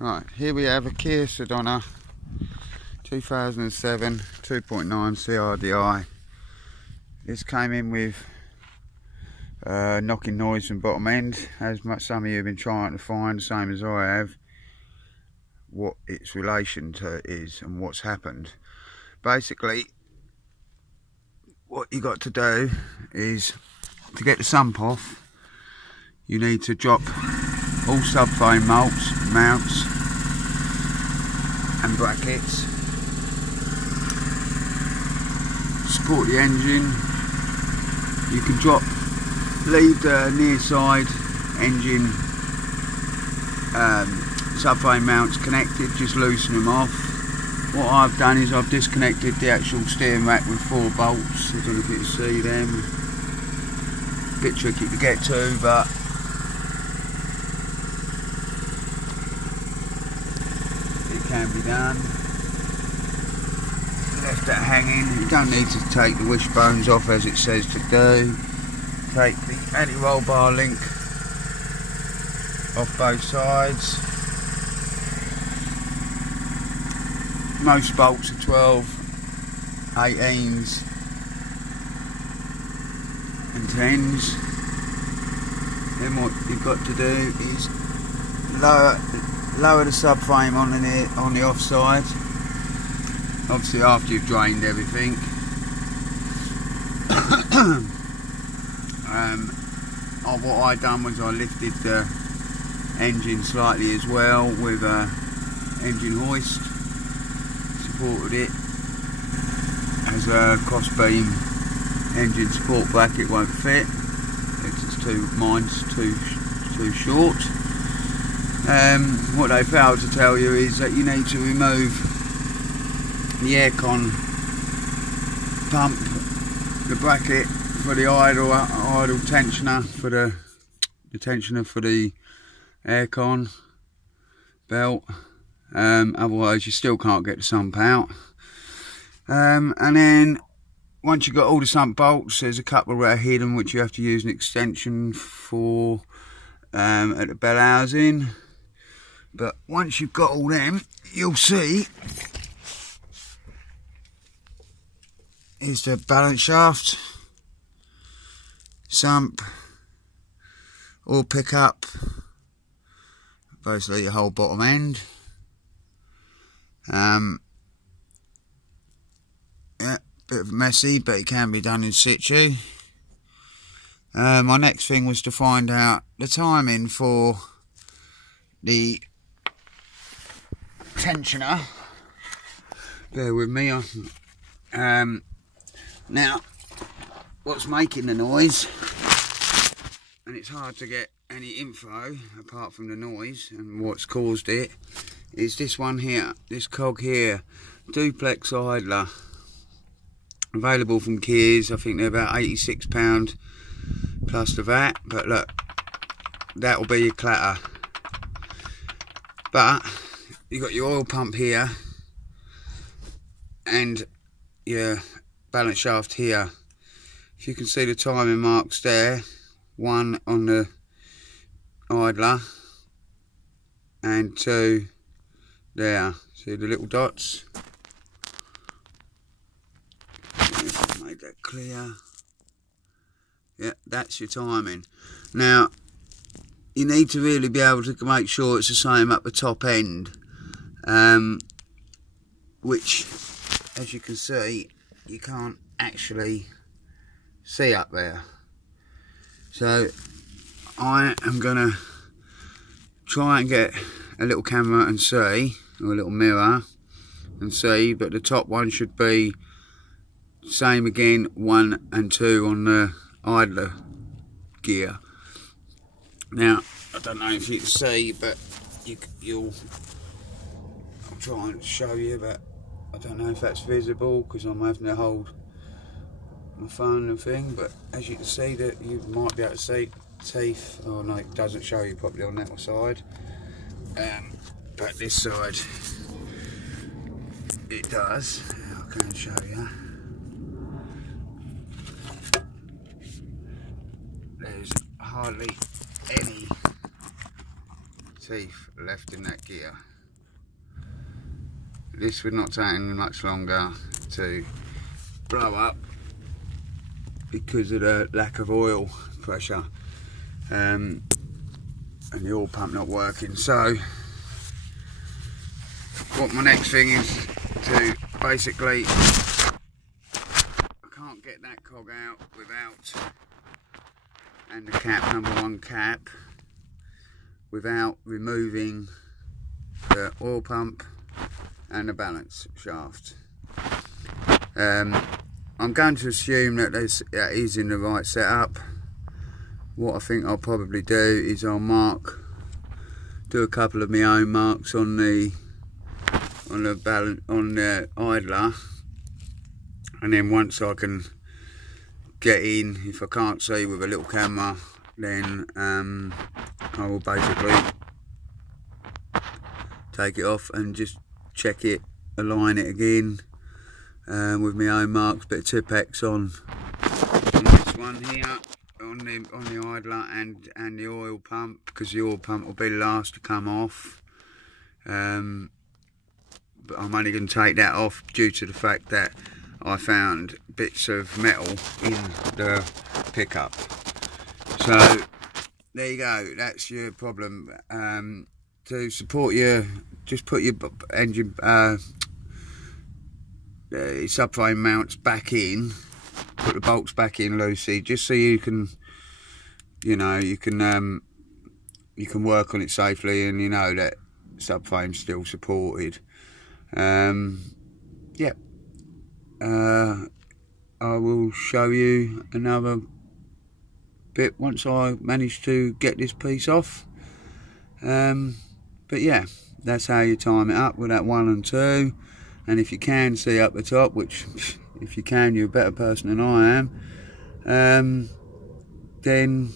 Right, here we have a Kia Sedona 2007 2.9 crdi. This came in with knocking noise from bottom end, as much some of you have been trying to find, the same as I have, what its relation to is and what's happened. Basically, what you got to do is, to get the sump off, you need to drop all subframe mounts and brackets, support the engine. You can leave the near side engine subframe mounts connected, just loosen them off. What I've done is I've disconnected the actual steering rack with 4 bolts. I don't know if you can see them. A bit tricky to get to, but it can be done. Left that hanging. You don't need to take the wishbones off as it says to do. Take the anti-roll bar link off both sides. Most bolts are 12, 18s and 10s. Then what you've got to do is lower the subframe on the offside. Obviously after you've drained everything. What I done was I lifted the engine slightly as well with a engine hoist. Supported it as a cross beam engine support bracket won't fit. Mine's too short. What they failed to tell you is that you need to remove the aircon pump, the bracket for the idle tensioner, for the tensioner for the aircon belt. Otherwise you still can't get the sump out. And then once you've got all the sump bolts, there's a couple that are hidden which you have to use an extension for at the bell housing. But once you've got all them, you'll see here's the balance shaft, sump, oil pickup, basically the whole bottom end. Yeah, bit of messy, but it can be done in situ. My next thing was to find out the timing for the tensioner. Bear with me. Now, what's making the noise, and it's hard to get any info apart from the noise and what's caused it, is this one here, this cog here, duplex idler, available from Kia's. I think they're about £86 plus the VAT, but look, that'll be your clatter. But you got your oil pump here and your balance shaft here. If you can see the timing marks there, one on the idler and 2 there. See the little dots? Make that clear. Yeah, that's your timing. Now, you need to really be able to make sure it's the same at the top end, which, as you can see, you can't actually see up there. So I am gonna try and get a little camera and see, or a little mirror and see, but the top one should be same again, 1 and 2 on the idler gear. Now, I don't know if you can see, but I'll try and show you, but I don't know if that's visible because I'm having to hold my phone and thing. But as you can see, that you might be able to see teeth. Oh no, it doesn't show you properly on that side. But this side, it does. I can show you. There's hardly any teeth left in that gear. this would not take much longer to blow up because of the lack of oil pressure and the oil pump not working. So what my next thing is to basically, I can't get that cog out without, and the cap, number one cap, without removing the oil pump and the balance shaft. I'm going to assume that that is in the right setup. What I think I'll probably do is I'll do a couple of my own marks on the idler, and then once I can get in, if I can't see with a little camera, then I will basically take it off and just check it, align it again with my own marks, bit of Tipex on this one here, on the idler and the oil pump, because the oil pump will be the last to come off. But I'm only going to take that off due to the fact that I found bits of metal in the pickup. So there you go, that's your problem. To support your, just put your engine subframe mounts back in, put the bolts back in loosely, just so you can, you know, you can work on it safely, and you know that subframe's still supported. Yeah, I will show you another bit once I manage to get this piece off. But yeah, that's how you time it up with that 1 and 2. And if you can see up the top, which if you can, you're a better person than I am, then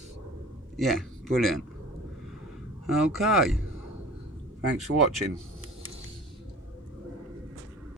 yeah, brilliant. Okay, thanks for watching.